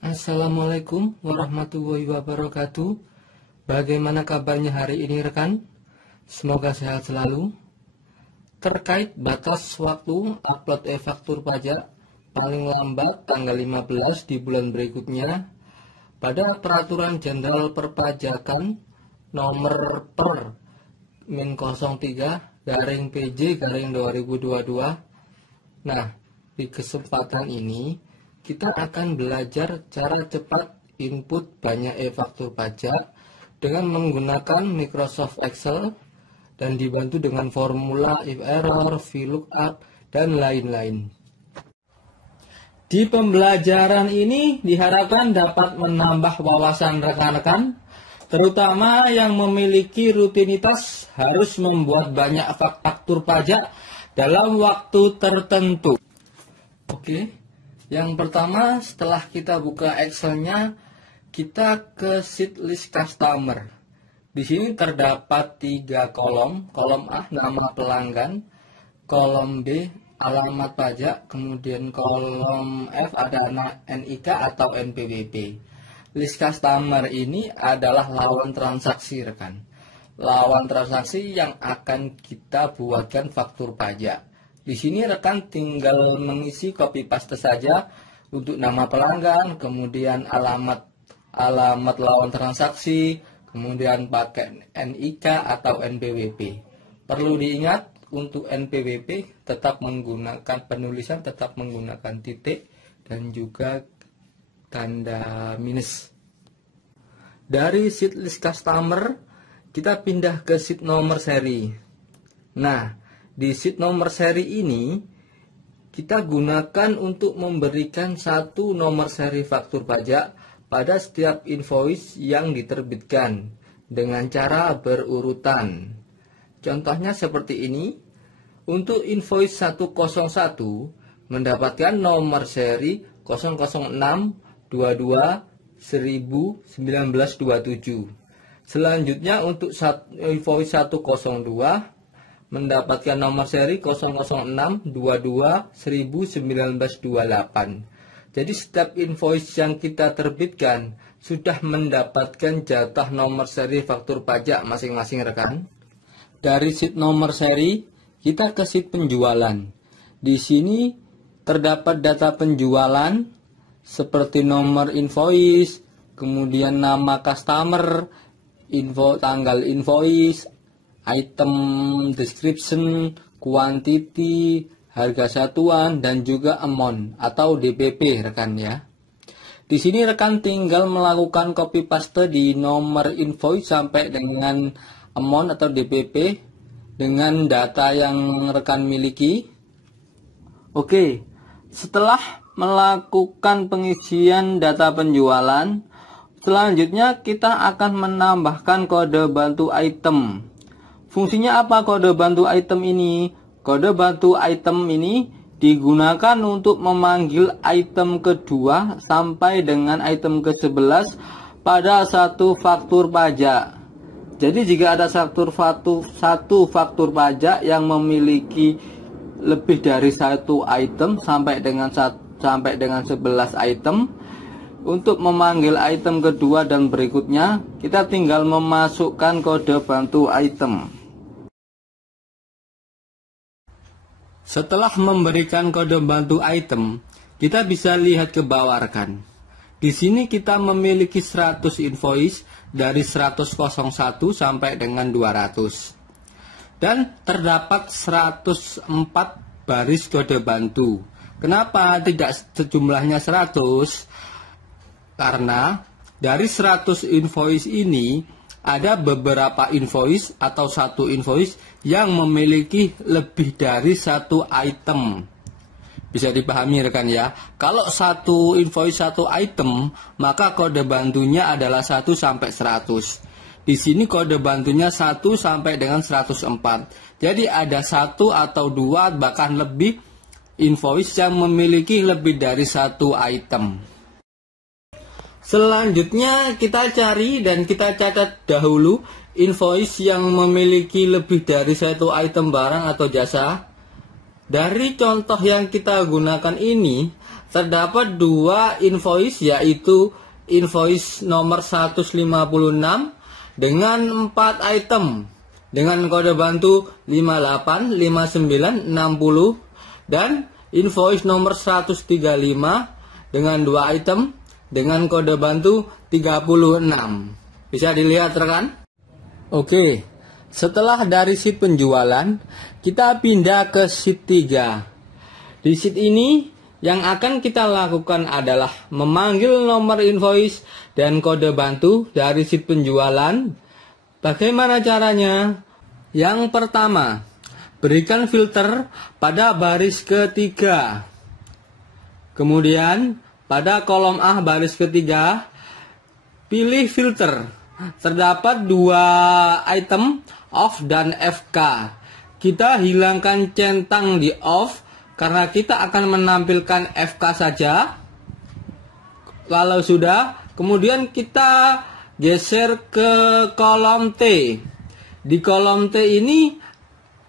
Assalamualaikum warahmatullahi wabarakatuh. Bagaimana kabarnya hari ini rekan? Semoga sehat selalu. Terkait batas waktu upload e-faktur pajak paling lambat tanggal 15 di bulan berikutnya, pada Peraturan Jenderal Perpajakan nomor per Min 03 garing PJ garing 2022. Nah, di kesempatan ini kita akan belajar cara cepat input banyak e-faktur pajak dengan menggunakan Microsoft Excel dan dibantu dengan formula if error, VLOOKUP, dan lain-lain. Di pembelajaran ini diharapkan dapat menambah wawasan rekan-rekan, terutama yang memiliki rutinitas harus membuat banyak faktur pajak dalam waktu tertentu. Oke. Yang pertama, setelah kita buka Excel-nya, kita ke sheet list customer. Di sini terdapat 3 kolom. Kolom A, nama pelanggan. Kolom B, alamat pajak. Kemudian kolom F, ada NIK atau NPWP. List customer ini adalah lawan transaksi, rekan. Lawan transaksi yang akan kita buatkan faktur pajak. Di sini rekan tinggal mengisi copy paste saja untuk nama pelanggan, kemudian alamat lawan transaksi, kemudian pakai NIK atau NPWP. Perlu diingat untuk NPWP tetap menggunakan penulisan, tetap menggunakan titik dan juga tanda minus. Dari sheet list customer kita pindah ke sheet nomor seri. Nah, di sheet nomor seri ini kita gunakan untuk memberikan satu nomor seri faktur pajak pada setiap invoice yang diterbitkan dengan cara berurutan. Contohnya seperti ini. Untuk invoice 101 mendapatkan nomor seri 006221927. Selanjutnya untuk invoice 102 mendapatkan nomor seri 006221928. Jadi setiap invoice yang kita terbitkan sudah mendapatkan jatah nomor seri faktur pajak masing-masing rekan. Dari sheet nomor seri kita ke sheet penjualan. Di sini terdapat data penjualan seperti nomor invoice, kemudian nama customer, tanggal invoice, item description, quantity, harga satuan, dan juga amount atau DPP rekan ya. Di sini rekan tinggal melakukan copy paste di nomor invoice sampai dengan amount atau DPP dengan data yang rekan miliki. Oke, setelah melakukan pengisian data penjualan, selanjutnya kita akan menambahkan kode bantu item. Fungsinya apa kode bantu item ini? Kode bantu item ini digunakan untuk memanggil item kedua sampai dengan item ke-11 pada satu faktur pajak. Jadi jika ada satu faktur pajak yang memiliki lebih dari satu item sampai dengan 11 item, untuk memanggil item kedua dan berikutnya, kita tinggal memasukkan kode bantu item. Setelah memberikan kode bantu item, kita bisa lihat ke bawah rekan. Di sini kita memiliki 100 invoice dari 101 sampai dengan 200. Dan terdapat 104 baris kode bantu. Kenapa tidak sejumlahnya 100? Karena dari 100 invoice ini ada beberapa invoice atau satu invoice yang memiliki lebih dari satu item. Bisa dipahami rekan ya. Kalau satu invoice satu item, maka kode bantunya adalah 1 sampai 100. Di sini kode bantunya 1 sampai dengan 104. Jadi ada 1 atau 2 bahkan lebih invoice yang memiliki lebih dari satu item. Selanjutnya kita cari dan kita catat dahulu invoice yang memiliki lebih dari satu item barang atau jasa. Dari contoh yang kita gunakan ini, terdapat dua invoice, yaitu invoice nomor 156 dengan 4 item dengan kode bantu 58, 59, 60, dan invoice nomor 135 dengan 2 item dengan kode bantu 36. Bisa dilihat rekan? Oke, setelah dari sheet penjualan, kita pindah ke sheet 3. Di sheet ini, yang akan kita lakukan adalah memanggil nomor invoice dan kode bantu dari sheet penjualan. Bagaimana caranya? Yang pertama, berikan filter pada baris ketiga. Kemudian, pada kolom A baris ketiga, pilih filter. Terdapat 2 item, off dan FK. Kita hilangkan centang di off, karena kita akan menampilkan FK saja. Kalau sudah, kemudian kita geser ke kolom T. Di kolom T ini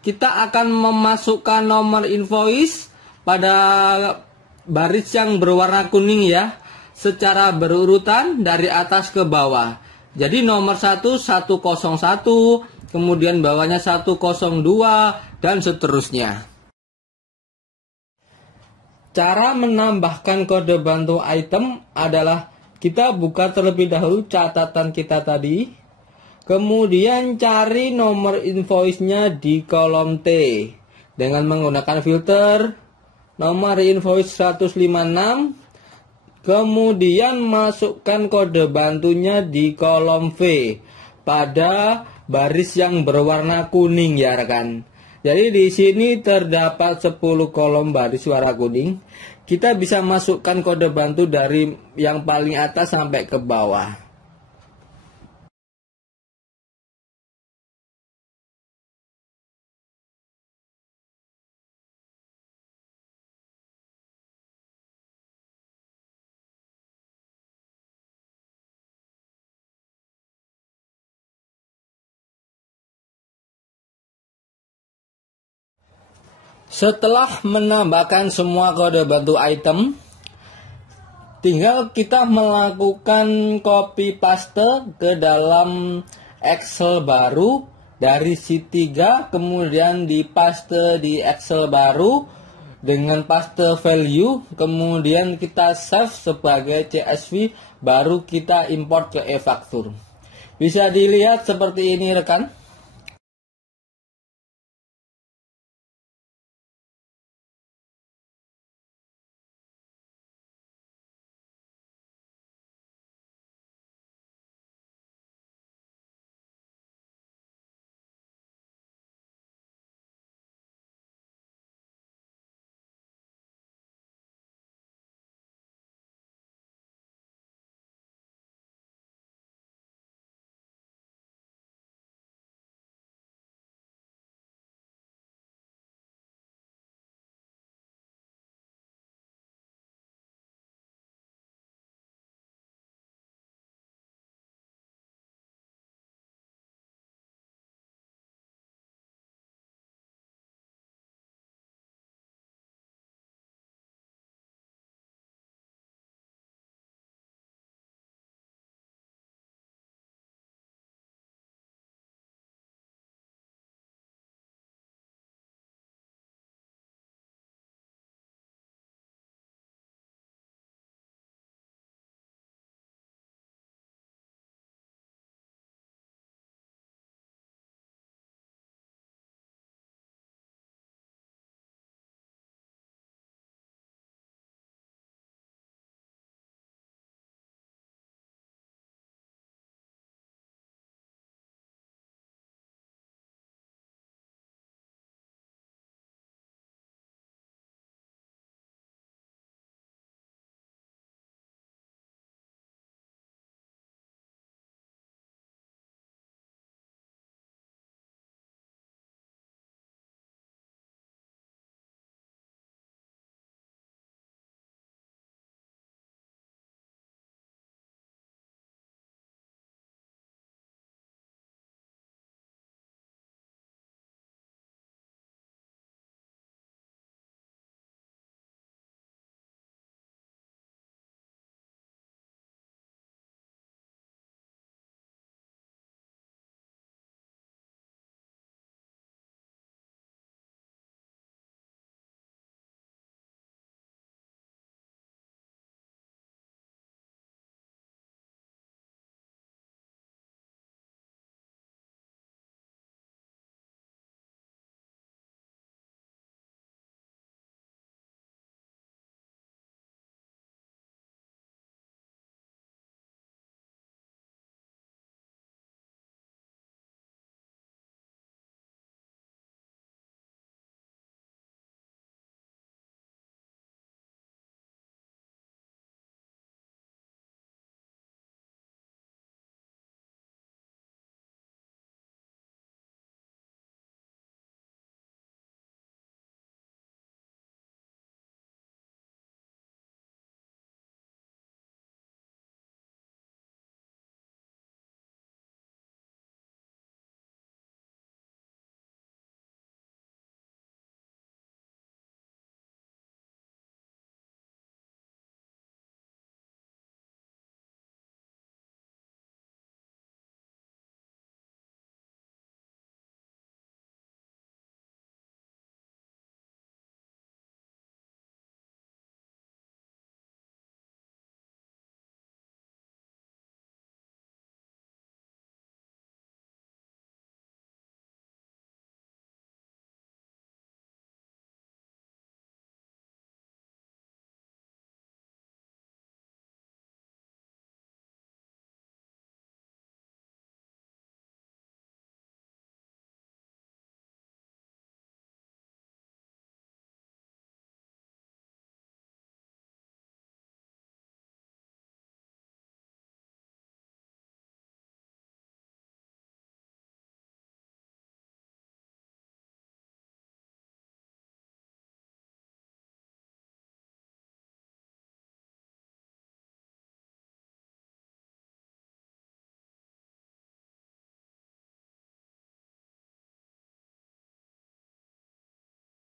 kita akan memasukkan nomor invoice pada baris yang berwarna kuning ya, secara berurutan dari atas ke bawah. Jadi nomor 1 101, kemudian bawahnya 102 dan seterusnya. Cara menambahkan kode bantu item adalah kita buka terlebih dahulu catatan kita tadi. Kemudian cari nomor invoice-nya di kolom T. Dengan menggunakan filter, nomor invoice 156. Kemudian masukkan kode bantunya di kolom V. Pada baris yang berwarna kuning ya rekan. Jadi di sini terdapat 10 kolom baris warna kuning. Kita bisa masukkan kode bantu dari yang paling atas sampai ke bawah. Setelah menambahkan semua kode bantu item, tinggal kita melakukan copy paste ke dalam Excel baru dari sheet 3, kemudian dipaste di Excel baru dengan paste value, kemudian kita save sebagai CSV, baru kita import ke e-faktur. Bisa dilihat seperti ini rekan.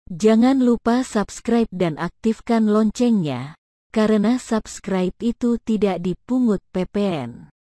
Jangan lupa subscribe dan aktifkan loncengnya, karena subscribe itu tidak dipungut PPN.